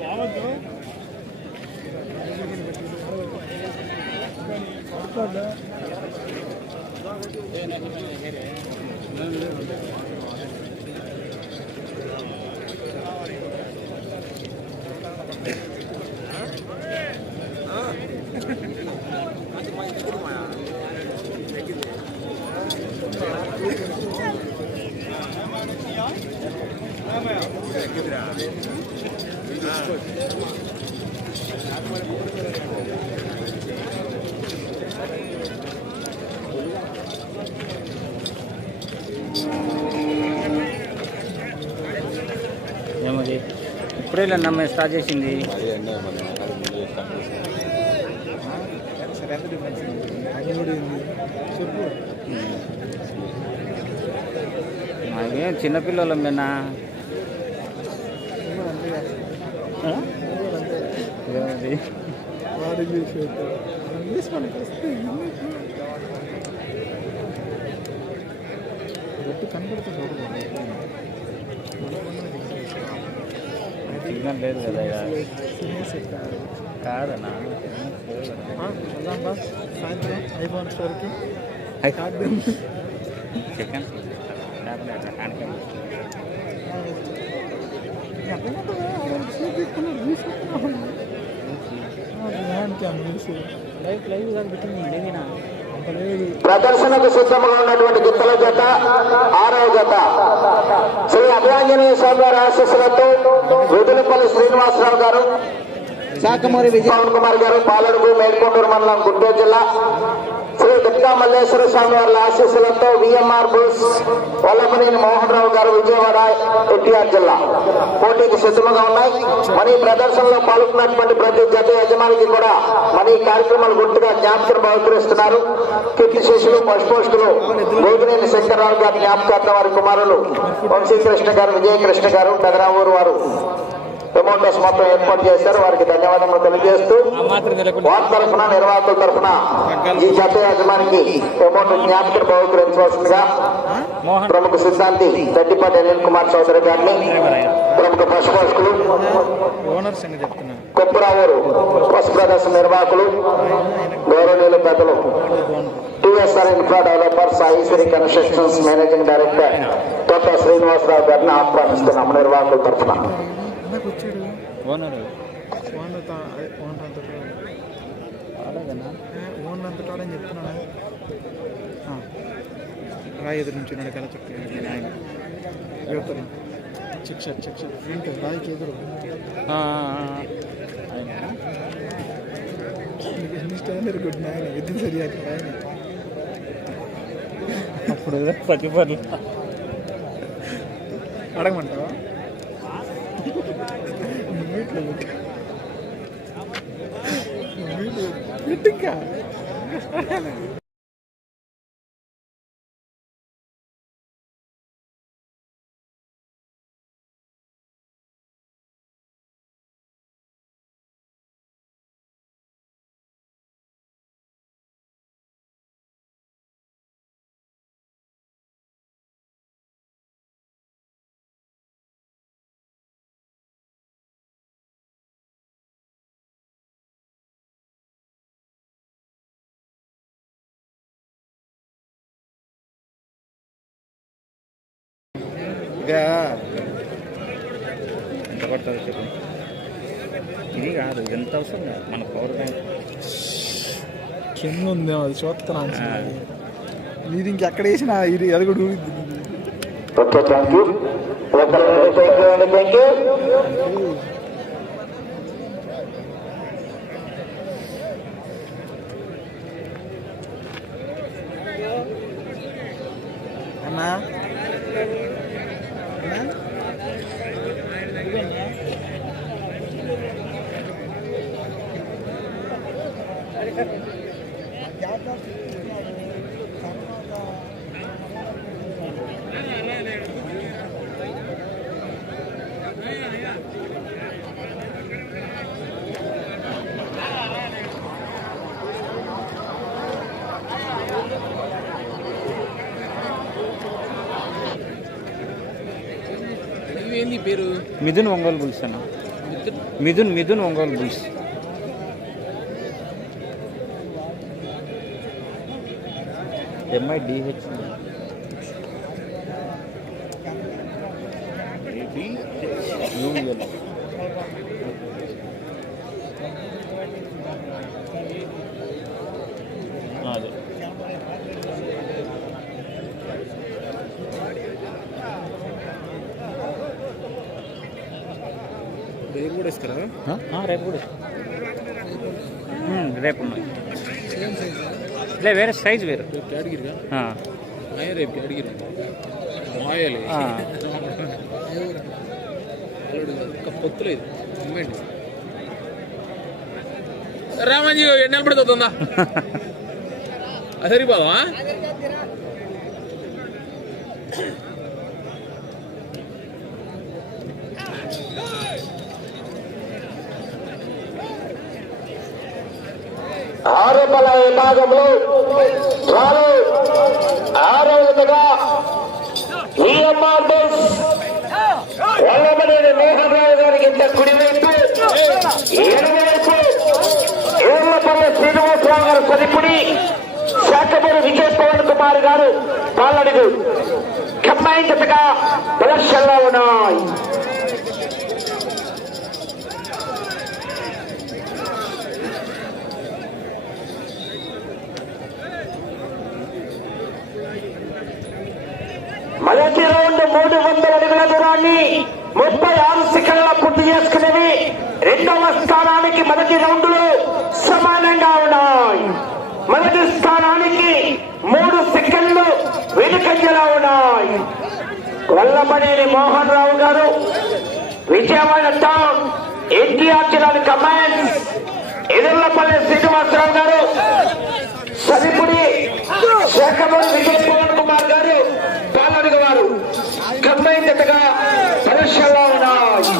ಬಾವತ್ತು అది కూడా స్టార్ట్ చేసింది? మాకేం చిన్నపిల్లలం మేనా? కనబడుతుంది అంతే చేస్తావు. నువ్వు అంతే ఏమది వాడు ఇంగ్లీష్ చెప్తాడు. ఇంగ్లీష్ మనకి వస్తే ఇంగ్లీష్ రొట్టు కనపడుతుంది సిగ్నల్ లేదు కదా ఇక. సినిమా సెట్ కాదన్నా వెళ్దాం బా సాయంత్రం ఐఫోన్ స్టోర్కి కార్డు సెకండ్ లేకపోతే అట్లా కానికే లైవ్ లైవ్ దాకా పెట్టింది లేదేనా అంత లేదు ప్రదర్శనకు సిద్ధంగా ఉన్నటువంటి గిత్తల జత ఆరవ జత. శ్రీ అభిరాంజనేయ స్వామి వారి ఆశస్సులతో వెదులపల్లి శ్రీనివాసరావు గారు శాఖమూరి విజయ్ కుమార్ గారు పాలడుగు మేడ్కొండూరు మండలం గుంటూరు జిల్లా శ్రీ దుర్గా మల్లేశ్వర స్వామి వారి ఆశీస్సులతో VMR bulls Vallabhaneni Mohan Rao garu Vijayawada NTR జిల్లా. పోటీకి సిద్ధముగా ఉన్నాయి. మన ఈ ప్రదర్శనలో పాల్గొన్నటువంటి ప్రతి జత యజమానికి కూడా మన ఈ కార్యక్రమాలు గుర్తుగా జ్ఞాపకం బహుకరిస్తున్నారు. కిట్లు శిష్యులు పశుపోషకులు భోగినేని శంకర్రావు గారి జ్ఞాపకార్థం వారి కుమారులు వంశీకృష్ణ గారు విజయకృష్ణ గారు పెదరావూరు వారు. ప్రమోటర్స్ మొత్తం ఏర్పాటు చేశారు. వారికి ధన్యవాదములు తెలియజేస్తూ వారి తరఫున నిర్వాహకుల తరఫున ఈ జత యజమానికి ప్రమోటర్ జ్ఞాపకం బహుకరించవలసిందిగా ప్రముఖ సిద్ధాంతి గడ్డిపాటి అనిల్ కుమార్ చౌదరి గారిని ప్రముఖ పశుపోషకులు కొప్పురావూరు పశు ప్రదర్శన నిర్వాహకులు గౌరవనీయులు పెద్దలు TSR infra developers Aishwari constructions managing director Thota Srinivasarao గారిని ఆహ్వానిస్తున్నాం నిర్వాహకుల తరఫున. నాకు వచ్చాడు ఓనర్. ఓనర్ ఓనర్ అంత అలాగేనా ఓనర్ అంత కాడని చెప్తున్నాను ఆ. రా ఎదురు నుంచి కల చుట్టూ ఆయన యువతలు check shirt check shirt. Front రాయికి ఎదురు. గుడ్ నాయన విద్య సరిగా ఆయన? అప్పుడు ప్రతి పనులు అడగమంటావా? నువ్వు ఇక ఎంత పడుతుంది చెప్పు. ఇది కాదు ఎంత అవసరం కాదు మన పవర్ బ్యాంక్ కింద ఉందేమో అది చూస్తున్నాను ఇది ఇంకెక్కడ వేసినా ఇది అది కూడా ఊరిద్ది. పేరు? మిథున్ ఒంగోలు బుల్స్ అన్న. Mithun? Mithun Ongole bulls. MI DH రేపు కూడా ఇస్తారా ఆ, రేపు కూడా ఉమ్, రేపు ఉన్నాయి లే వేరే సైజ్ వేరు రేపు కేటగిరిగా ఆ, మాయ రేపు కేటగిరి మాయలే ఆ. ఒక పొత్తులేదు ఇవ్వండి రామంజీ ఎన్ని పడుతుందా సరిపోదా లోపల విభాగంలో వారు ఆరో విధంగా ఈఎంఆర్ మోహన్ రావు గారికి ఇంత కుడివైపు ఎడమవైపు ఏళ్ళపల్లి శ్రీనివాసరావు గారు సరిపుడి శాఖపూరి విజయ్ పవన్ కుమార్ గారు పాలడుగు. కంబైన్ జతగా ప్రదర్శనలో ఉన్నాయి. మొదటి రౌండ్ మూడు వందల అడుగుల దూరాన్ని ముప్పై ఆరు సెకండ్ల పూర్తి చేసుకునేవి రెండవ స్థానానికి మొదటి రౌండ్లో సమానంగా ఉన్నాయి. మొదటి స్థానానికి మూడు సెకండ్లు వెనుకంజలా ఉన్నాయి. వల్లమనేని మోహన్ రావు గారు విజయవాడ టౌన్ ఎన్టీఆర్ జిల్లాని కమాండ్ ఎదుర్లపల్లి శ్రీనివాసరావు గారు సరిపుడి శేఖమూరి విజయ్ కుమార్ గారు పాలడుగు వారు కంబైన్ జతగా ఉన్నాయి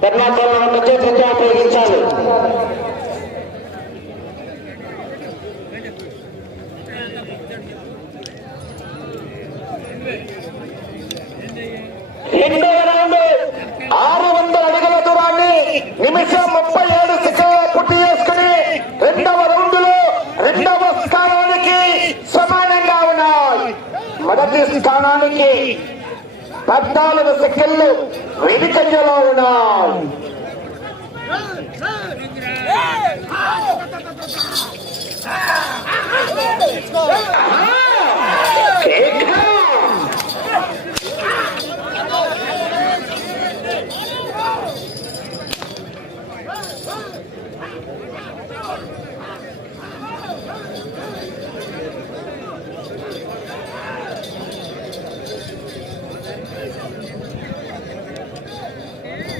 కర్ణాటకలో మధ్య ప్రజా ఉపయోగించాలి రౌండ్ ఆరు వందల అడుగుల దూరాన్ని నిమిషం ముప్పై ఏడు సెకండ్ల పూర్తి చేసుకుని రెండవ రౌండ్లో రెండవ స్థానానికి సమానంగా ఉన్నాయి మొదటి స్థానానికి పద్నాలుగు సెకండ్లు వెనుకంజలో ఉన్నాయి ఏకా!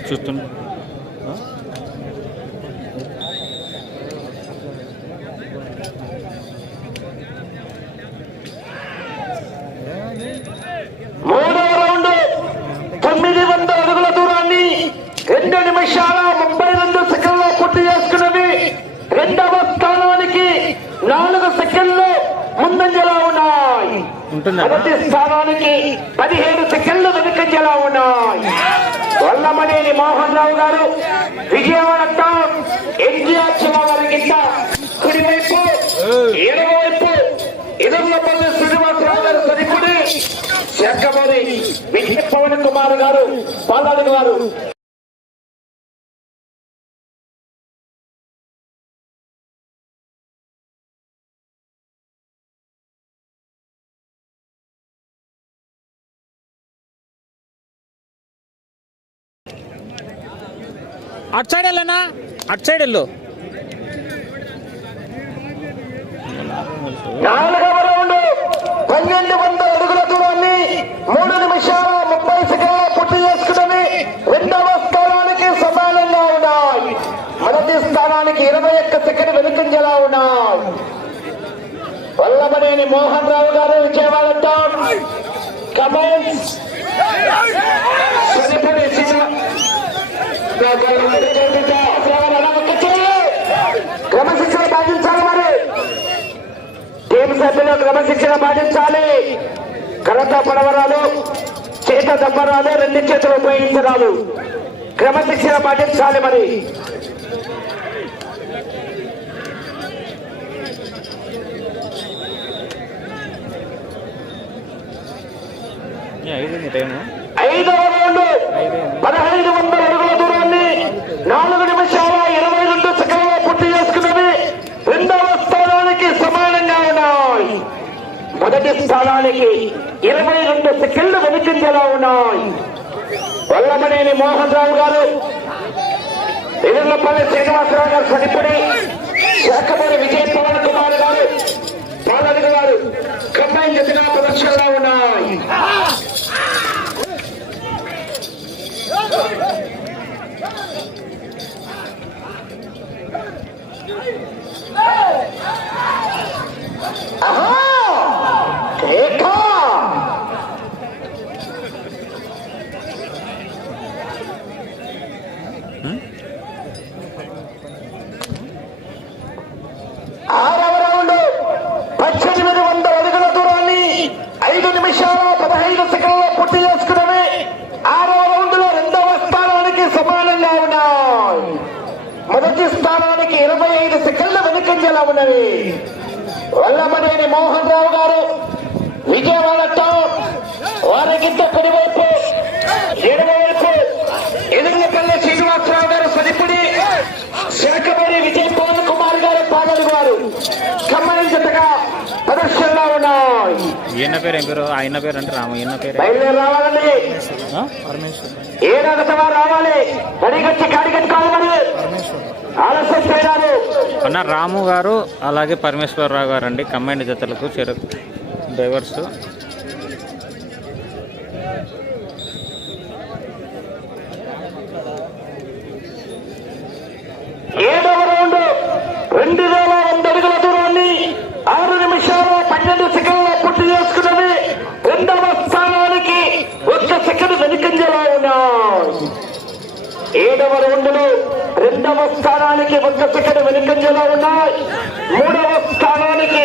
చూస్తున్నాం మూడవ రౌండ్ తొమ్మిది వందల అడుగుల దూరాన్ని రెండు నిమిషాల ముప్పై రెండు సెకండ్ల పూర్తి చేసుకున్నవి రెండవ స్థానానికి నాలుగు సెకండ్లు ముందంజలో ఉన్నాయి ఉంటుందా మొదటి స్థానానికి పదిహేడు సెకండ్లు వెనుకంజలో ఉన్నాయి వల్లమనేని మోహన్ రావు గారు విజయవాడ టౌన్ ఎన్టీఆర్ జిల్లా వారి కింద కుడివైపు ఎడమవైపు ఎదుర్లపల్లి శ్రీనివాసరావు గారు సరిపుడి విజయ పవన్ కుమార్ గారు పాల్గొని వారు అటు సైడ్ వెళ్ళనా? అటు సైడ్ వెళ్ళు. నాలుగవ రౌండ్ పన్నెండు మూడు నిమిషాల ముప్పై సెకండ్ల పూర్తి చేసుకుని రెండవ స్థానానికి సమానంగా ఉన్నాయి మొదటి స్థానానికి ఇరవై ఒక్క సెకండ్ వెనుకంజలా ఉన్నాయి వల్లభనేని మోహన్ రావు గారు విజయవాడ టౌన్. కమెంట్స్ క్రమశిక్షణ పాటించాలి మరి. టీం సభ్యులు క్రమశిక్షణ పాటించాలి. కరత పడవరాలు చేత దబ్బరాలు రెండు చేతులు ఉపయోగించరాలు క్రమశిక్షణ పాటించాలి మరి. ఐదవ రౌండ్ పదహైదు వందల అడుగుల దూరాన్ని నాలుగు నిమిషాల ఇరవై రెండు సెకండ్ల పూర్తి చేసుకున్నది రెండవ స్థానానికి సమానంగా ఉన్నాయి మొదటి స్థానానికి ఇరవై రెండు సెకండ్లు వెనుకంజలా ఉన్నాయి వల్లమనేని మోహన్ రావు గారు ఎదుర్లపల్లి శ్రీనివాసరావు గారు సరిపడి శాఖపూరి విజయ్ పవన్ కుమార్ గారు పాలనగ గారు కంబైన్ జతగా ప్రదర్శనలో ఉన్నాయి ఆహా! కేక! ఆరవ రౌండ్ పద్దెనిమిది వందల అడుగుల దూరాన్ని ఐదు నిమిషాల పదహైదు సెకండ్ల పూర్తి చేసుకున్నవి ఆరవ రౌండ్లో రెండవ స్థానానికి సమానంగా ఉన్నాయి మొదటి స్థానానికి ఇరవై ఐదు సెకండ్ల ఉన్నవి వల్లమనేని మోహన్ రావు గారు విజయవాడ టౌన్ వారికింత కుడివైపు ఎడమవైపు ఎదురుపల్లి శ్రీనివాసరావు గారు సరిపడి శాఖపడి విజయ్ పవన్ కుమార్ గారు పాలన గారు ఖమ్మం జతగా ప్రదర్శనలో ఉన్నాయి. ఈయన పేరు ఏం పేరు? ఆయన పేరు అంటే రామ. ఈయన పేరు బయలుదేరి రావాలండి. ఆ? ఏడాగతవా రావాలి. కడిగచ్చి కాడిగట్టుకోవాలి ఆలస్యం చేయరాదు అన్న రాము గారు అలాగే పరమేశ్వరరావు గారు అండి కంబైండ్ జతలకు చెరు డ్రైవర్స్. ఏడవ రౌండ్ రెండు వేల వంద అడుగుల దూరాన్ని ఆరు నిమిషాల పన్నెండు సెకండ్ల పూర్తి చేసుకున్నది రెండవ స్థానానికి ఒక్క సెకండ్ వెనుకంజలా ఉన్నాయి ఏడవ రౌండ్ రెండవ స్థానానికి ఒక్క సెకండ్ వెనుకంజలా ఉన్నాయి. మూడవ స్థానానికి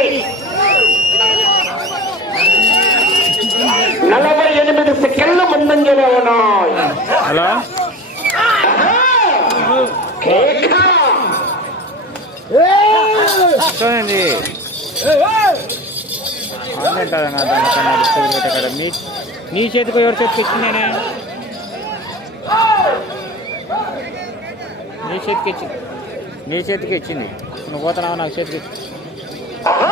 నలభై ఎనిమిది సెకండ్ల ముందంజలో ఉన్నాయి. హలో! చూడండి. మీ చేతికి ఎవరి చేతికి ఇచ్చింది నేనే నీ చేతికి ఇచ్చింది నీ చేతికి ఇచ్చింది. నువ్వు పోతున్నావు? నాకు చేతికి ఇచ్చి. ఆహా!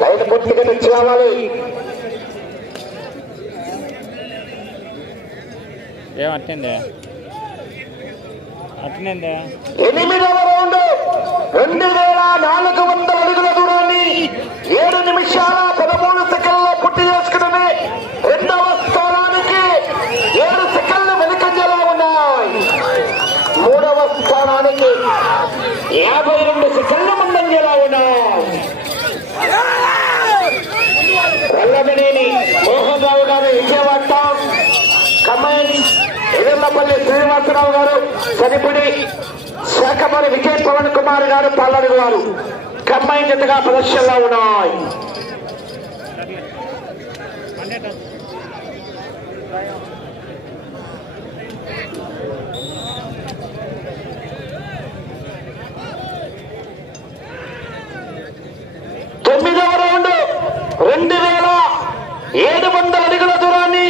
లైట్ పూర్తిగా తెచ్చి రావాలి అట్టిందే ఎనిమిదవ రౌండ్. రెండు వేల నాలుగు వందల అడుగుల దూరాన్ని ఏడు నిమిషాల పదమూడు సెకండ్ల పూర్తి చేసుకున్నది రెండవ స్థానానికి ఏడు సెకండ్లు వెనుకంజలా ఉన్నాయి మూడవ స్థానానికి యాభై రెండు సెకండ్ల ముందంజలా ఉన్నాయి వల్లభనేని మోహన్ రావు గారు విజయవాడ టౌన్ ఎదుర్లపల్లి శ్రీనివాసరావు గారు సరిపడి శాఖమని విజయ్ పవన్ కుమార్ గారు పాలన గారు కంబైన్ జతగా ప్రదర్శనలో ఉన్నాయి తొమ్మిదవ రౌండ్ రెండు వేల ఏడు వందల అడుగుల దూరాన్ని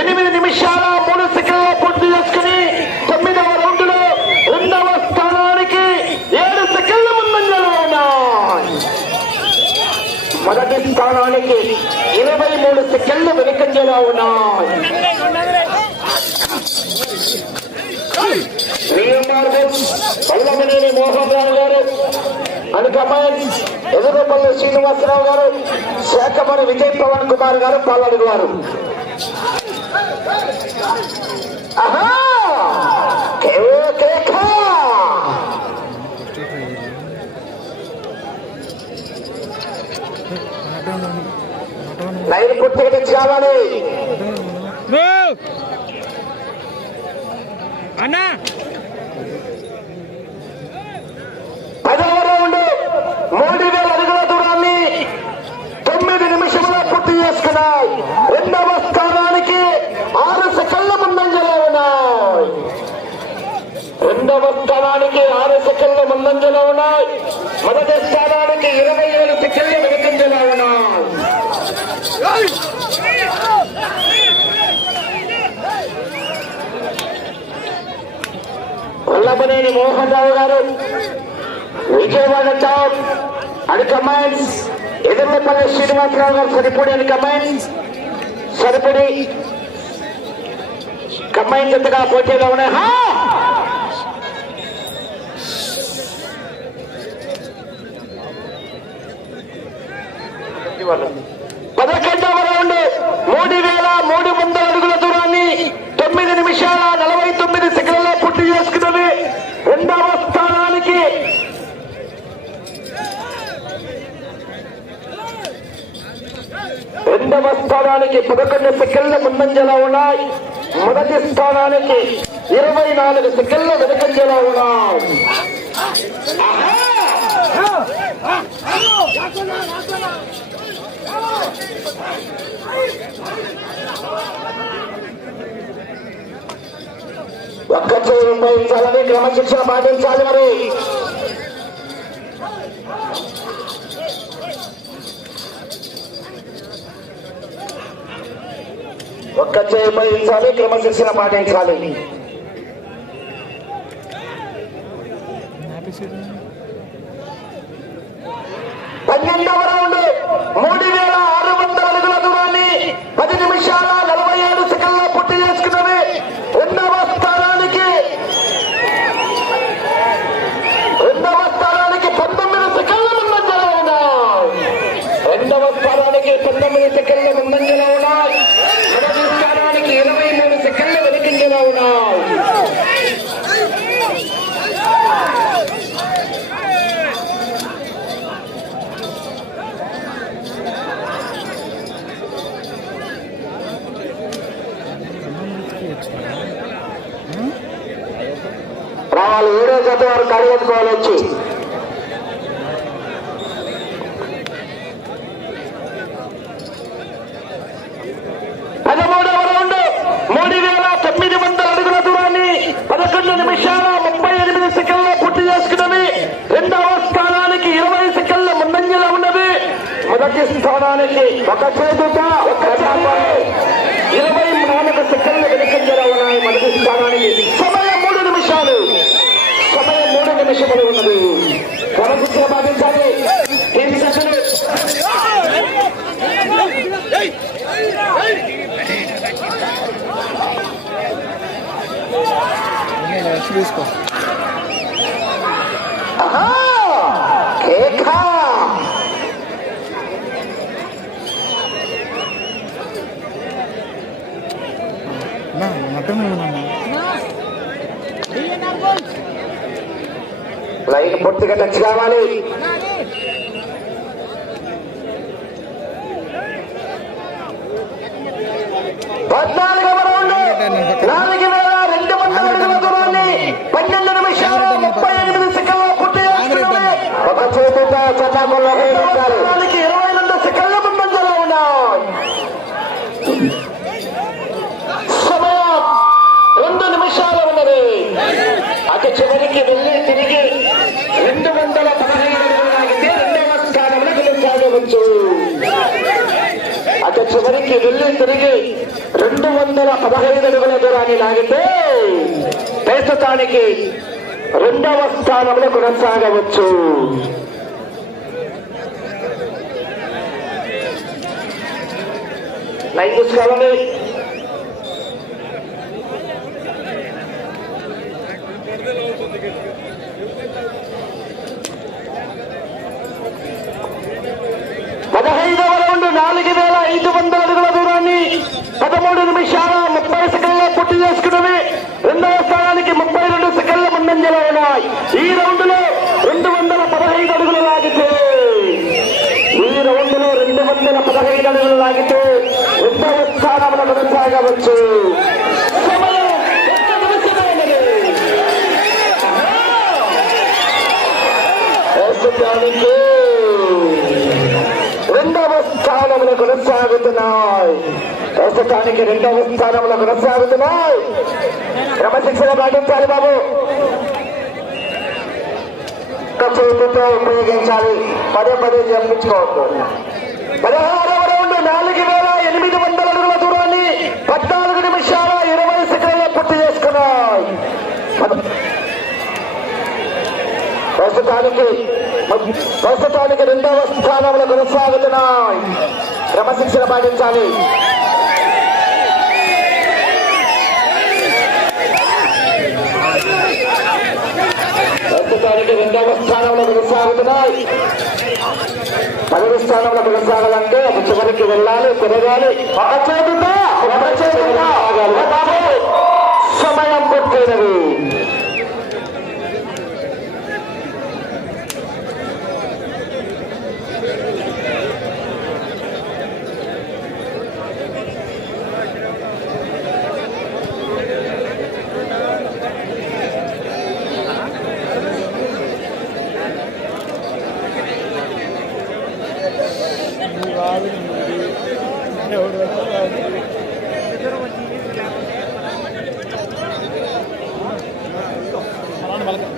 ఎనిమిది నిమిషాల మూడు సెకండ్ల పూర్తి చేసుకుని తొమ్మిదవ రౌండ్లో రెండవ స్థానానికి ఏడు సెకండ్ల ముందంజలో ఉన్నాయి. మొదటి స్థానానికి ఇరవై మూడు సెకండ్లు వెనుకంజలో ఉన్నాయి. నియమార్గం మోహన్ రావు గారు అనుకమ్మ ఎదురు ఎదురుపల్లి శ్రీనివాసరావు గారు శాఖమణి విజయ్ పవన్ కుమార్ గారు పాలడుగు వారు. ఆహా! కే కేక! లైన్ పూర్తిగా తెచ్చి కావాలి. అన్నా! రౌండ్. మూడు వేల అడుగుల దూరాన్ని తొమ్మిది నిమిషంలో రెండవ స్థానానికి ఆరు సెకండ్ల ముందంజలో ఉన్నాయి. రెండవ స్థానానికి ఆరు సెకండ్ల ముందంజలో ఉన్నాయి. మొదటి స్థానానికి ఇరవై ఏడు సెకండ్ల వెనుకంజలో ఉన్నాయి. వల్లభనేని మోహన్ రావు గారు విజయవాడ టౌన్ అని కమాండ్స్ ఎదుర్లపల్లి శ్రీనివాసరావు గారు సరిపడి అని కమాండ్స్ సరిపడి కంబైన్ జతగా పోటీలో ఉన్నాయి? పదకొండవ రౌండ్ మూడు వేల మూడు వందల అడుగుల దూరాన్ని తొమ్మిది నిమిషాల నలభై తొమ్మిది సెకండ్లలో పూర్తి చేసుకున్నది. రెండవ స్థానానికి రెండవ స్థానానికి పదకొండు సెకండ్ల ముందంజలా ఉన్నాయి. మొదటి స్థానానికి ఇరవై నాలుగు సెకండ్ల వెనుకంజలో ఉన్నాయి. ఒక్క చేయి క్రమశిక్షణ పాటించాలి మరి. ఒక్క చేయి ఉపయోగించాలి క్రమశిక్షణ పాటించాలి పన్నెండవ రౌండ్ మూడు వేల ఆరు వందల అడుగుల దూరాన్ని పది నిమిషాల నలభై ఏడు సెకండ్ల పూర్తి చేసుకున్నవి రెండవ స్థానానికి రెండవ స్థానానికి పంతొమ్మిది సెకండ్ల ముందంజలో ఉన్నాయి రెండవ స్థానానికి పంతొమ్మిది సెకండ్ల ముందంజలో ఉన్నాయి. మొదటి స్థానానికి ఇరవై మూడు సెకండ్ల వెనుకంజలో ఉన్నాయి. రావాలి. ఏడో జత వారు కడిగెత్తుకోవాలి వచ్చి? పదమూడవ రౌండ్ మూడు వేల తొమ్మిది వందల అడుగుల దూరాన్ని పదకొండు నిమిషాల ముప్పై ఎనిమిది సెకండ్ల పూర్తి చేసుకున్నవి రెండవ స్థానానికి ఇరవై సెకండ్ల ముందంజలో ఉన్నది. మొదటి స్థానానికి ఒక చేతుట ఒక ఇరవై నాలుగు సెకండ్ల వెనుకంజలో ఉన్నాయి మొదటి స్థానానికి. సమయం మూడు నిమిషాలు. సమయం మూడు నిమిషములు ఉన్నది. క్రమశిక్షణ భావించాలి. టీం తీసుకో ఆహా! లైన్ పూర్తిగా టచ్ కావాలి పద్నాలుగవ రౌండ్ నాలుగు వేల రెండు వందల అడుగుల దూరాన్ని పన్నెండు నిమిషాల ముప్పై ఎనిమిది సెకండ్ల పూర్తి చేసుకున్నది. ఒక చేతితో చటాకుల్లో వేయించాలి ఇరవై రెండు సెకండ్ల ముందంజలో ఉన్నాయి సమయం రెండు నిమిషాలు ఉన్నది అటు చివరికి వెళ్ళి తిరిగి రెండు వందల పదహైదు అడుగులు లాగితే రెండవ స్థానంలో కొనసాగవచ్చు అటు మళ్ళీ తిరిగి రెండు వందల పదహైదు అడుగుల దూరాన్ని లాగితే ప్రస్తుతానికి రెండవ స్థానంలో కొనసాగవచ్చు. లైన్ చూసుకోవాలండి నాలుగు వేల ఐదు వందల అడుగుల దూరాన్ని పదమూడు నిమిషాల ముప్పై సెకండ్లో పూర్తి చేసుకున్నవి రెండవ స్థానానికి ముప్పై రెండు సెకండ్ల ముందంజలో ఉన్నాయి ఈ రౌండ్లో రెండు వందల పదహైదు అడుగులు లాగితే ఈ రౌండ్లో రెండు వందల పదహైదు అడుగులు లాగితే రెండవ స్థానంలో కొనసాగవచ్చు ప్రస్తుతానికి రెండవ స్థానంలో కొనసాగుతున్నాయి. ప్రస్తుతానికి రెండవ స్థానంలో కొనసాగుతున్నాయి. క్రమశిక్షణ పాటించాలి బాబు. ఒక్క ఉపయోగించాలి. పదే పదే చెప్పించుకోవద్దు పదహారు రౌండ్ నాలుగు వేల ఎనిమిది వందల అడుగుల దూరాన్ని పద్నాలుగు నిమిషాల ఇరవై సెకండ్లలో పూర్తి చేసుకున్నాయి పద- ప్రస్తుతానికి ప్రస్తుతానికి రెండవ స్థానంలో కొనసాగుతున్నాయి. క్రమశిక్షణ పాటించాలి. ప్రస్తుతానికి రెండవ స్థానంలో కొనసాగుతున్నాయి. పదవి స్థానంలో కొనసాగాలంటే ఒక చివరికి వెళ్ళాలి తిరగాలి. సమయం పుట్టినది valga.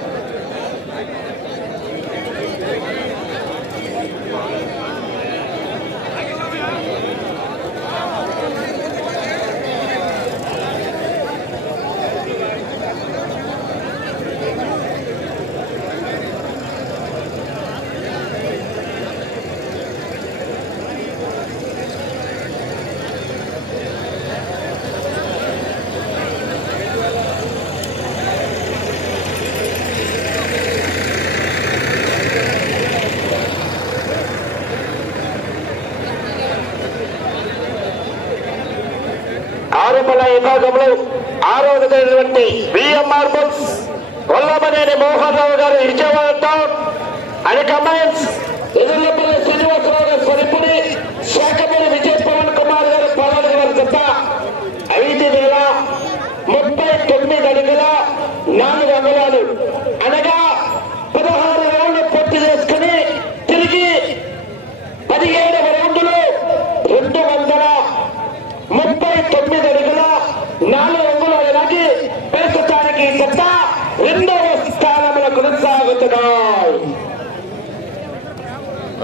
విభాగంలో ఆరోగ్యమైనటువంటి BMR bulls Vallabhaneni Mohan Rao garu Vijayawada town అని commands Edurlapalli